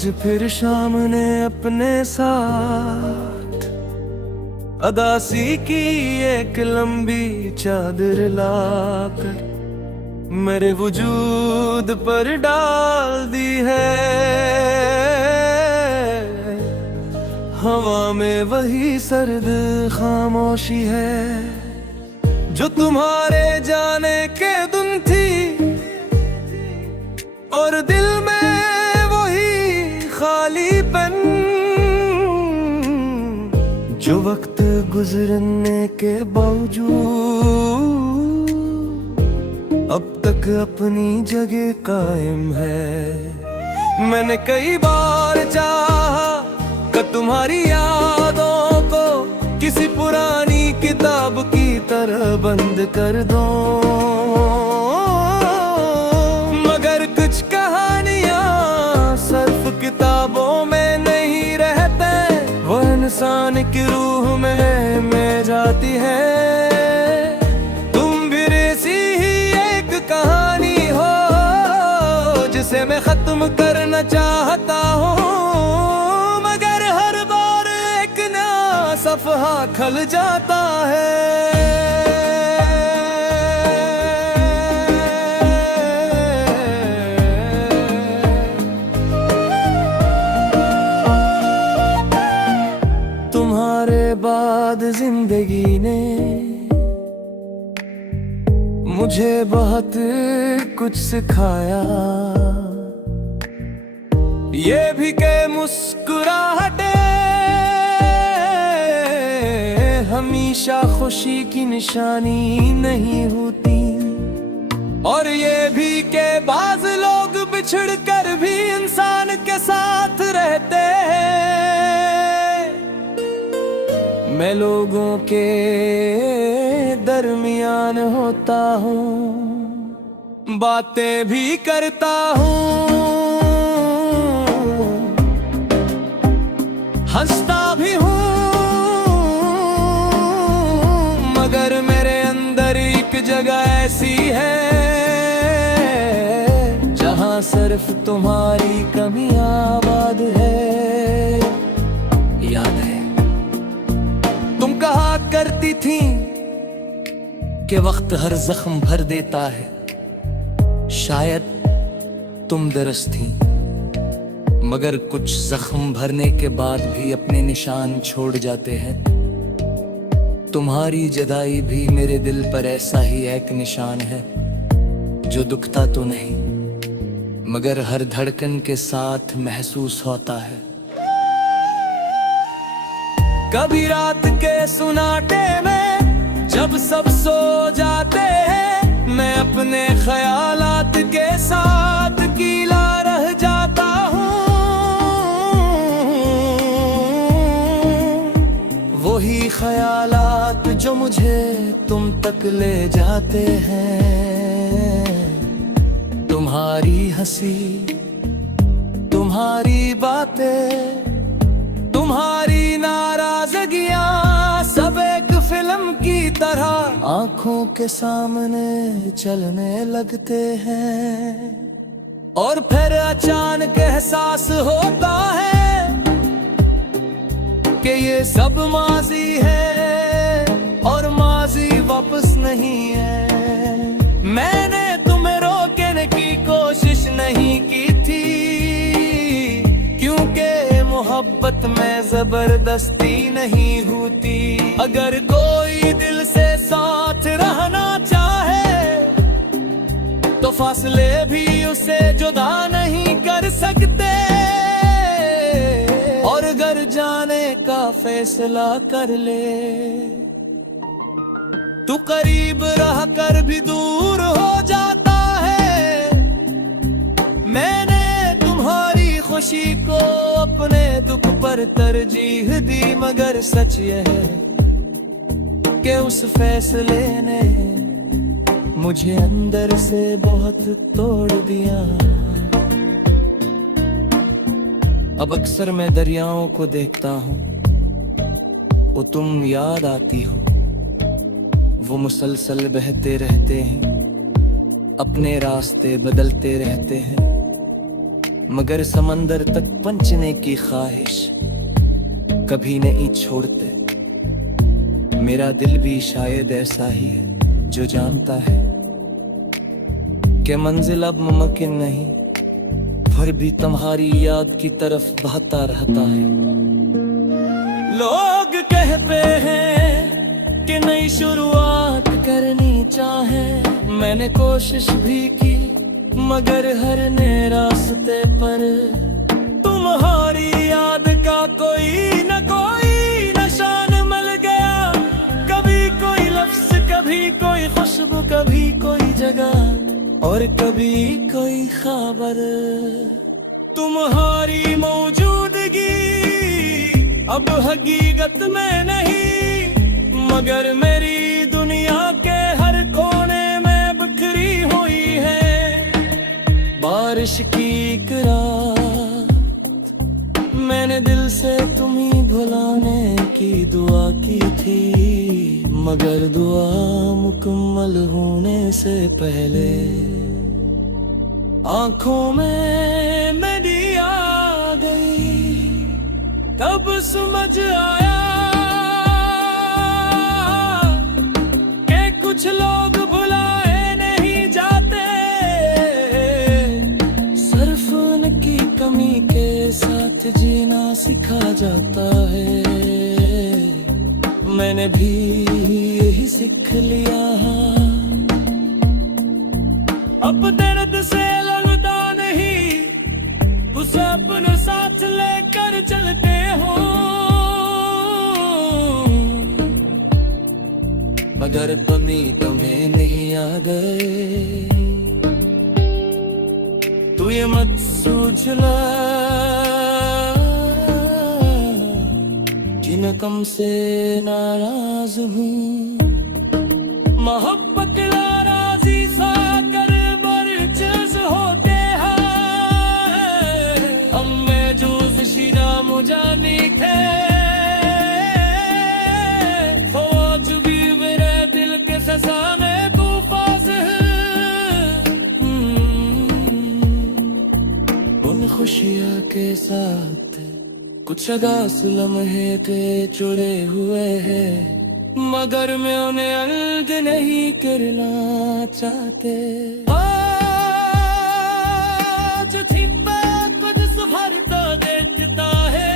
आज फिर शाम ने अपने साथ अदासी की एक लंबी चादर लाकर मेरे वजूद पर डाल दी है। हवा में वही सर्द खामोशी है जो तुम्हारे जाने के दिन थी, और दिल में वही खालीपन जो वक्त गुजरने के बावजूद अब तक अपनी जगह कायम है। मैंने कई बार चाहा कि तुम्हारी यादों को किसी पुरानी किताब की तरह बंद कर दो, मगर कुछ कहानियां सिर्फ किताबों में नहीं रहते, वो इंसान की रूह में जाती है। तुम भी ऐसी ही एक कहानी हो जिसे मैं खत्म करना चाहता हूँ, मगर हर बार एक नया सफ़हा खल जाता है। तुम्हारे बाद जिंदगी ने मुझे बहुत कुछ सिखाया, ये भी के मुस्कुराहटे हमेशा खुशी की निशानी नहीं होती, और ये भी के बाज़ लोग बिछड़ कर भी इंसान के साथ रहते हैं। मैं लोगों के दरमियान होता हूँ, बातें भी करता हूँ, हंसता भी हूँ, मगर मेरे अंदर एक जगह ऐसी है जहाँ सिर्फ तुम्हारी कमी आबाद है। याद है तुम कहा करती थी कि वक्त हर जख्म भर देता है, शायद तुम दुरुस्त थी, मगर कुछ जख्म भरने के बाद भी अपने निशान छोड़ जाते हैं। तुम्हारी जुदाई भी मेरे दिल पर ऐसा ही एक निशान है जो दुखता तो नहीं, मगर हर धड़कन के साथ महसूस होता है। कभी रात के सुनाटे में जब सब सो जाते हैं, मैं अपने ख्यालात के साथ कीला रह जाता हूँ। वही ख्यालात जो मुझे तुम तक ले जाते हैं, तुम्हारी हंसी, तुम्हारी बातें, तुम्हारी नाराजगियां सब एक फिल्म की तरह आंखों के सामने चलने लगते हैं, और फिर अचानक एहसास होता है कि ये सब माजी है और माजी वापस नहीं है। मैंने तुम्हें रोकने की कोशिश नहीं की थी, क्योंकि मोहब्बत में जबरदस्ती नहीं होती। अगर कोई दिल से साथ रहना चाहे तो फासले भी उसे जुदा नहीं कर सकते, और अगर जाने का फैसला कर ले तो करीब रह कर भी दूर हो जाता है। मैंने तुम्हारी खुशी को अपने दुख पर तरजीह दी, मगर सच यह है कि उस फैसले ने मुझे अंदर से बहुत तोड़ दिया। अब अक्सर मैं दरियाओं को देखता हूँ, वो तुम याद आती हो, वो मुसलसल बहते रहते हैं, अपने रास्ते बदलते रहते हैं, मगर समंदर तक पहुंचने की ख्वाहिश कभी नहीं छोड़ते। मेरा दिल भी शायद ऐसा ही है जो जानता है कि मंजिल अब मुमकिन नहीं, फिर भी तुम्हारी याद की तरफ बहता रहता है। लोग कहते हैं कि नई शुरुआत करनी चाहे, मैंने कोशिश भी की मगर हर नए रास्ते पर तुम्हारी याद का कोई न कोई निशान मिल गया। कभी कोई लफ्ज़, कभी कोई खुशबू, कभी कोई जगह और कभी कोई खबर। तुम्हारी मौजूदगी अब हकीकत में नहीं, मगर मेरी दुनिया के हर कोने में बिखरी हुई है। बारिश की एक रात मैंने दिल से तुम्हें भुलाने की दुआ की थी, मगर दुआ मुकम्मल होने से पहले आंखों में मेरी आ गई। तब समझ आया कि कुछ लोग भुलाए नहीं जाते, सिर्फ उनकी कमी के साथ जीना सिखा जाता है। मैंने भी यही सीख लिया, अब दर्द से लड़ता नहीं, उसे अपने साथ लेकर चलते हो। मगर तुम्हें नहीं आ गए, तू ये मत सोचना कि मैं कम से नाराज हूँ। मोहब्बत नाराजी सा कर बरचस होते हैं, हमें जूस शिरा मुजानी थे। फौज भी मेरे दिल के ससाने को पास है। उन खुशियों के साथ कुछ अगास लम्हे थे जुड़े हुए हैं, मगर मैं उन्हें अलग नहीं करना चाहते। आज थी बात कुछ सुभरता देता है,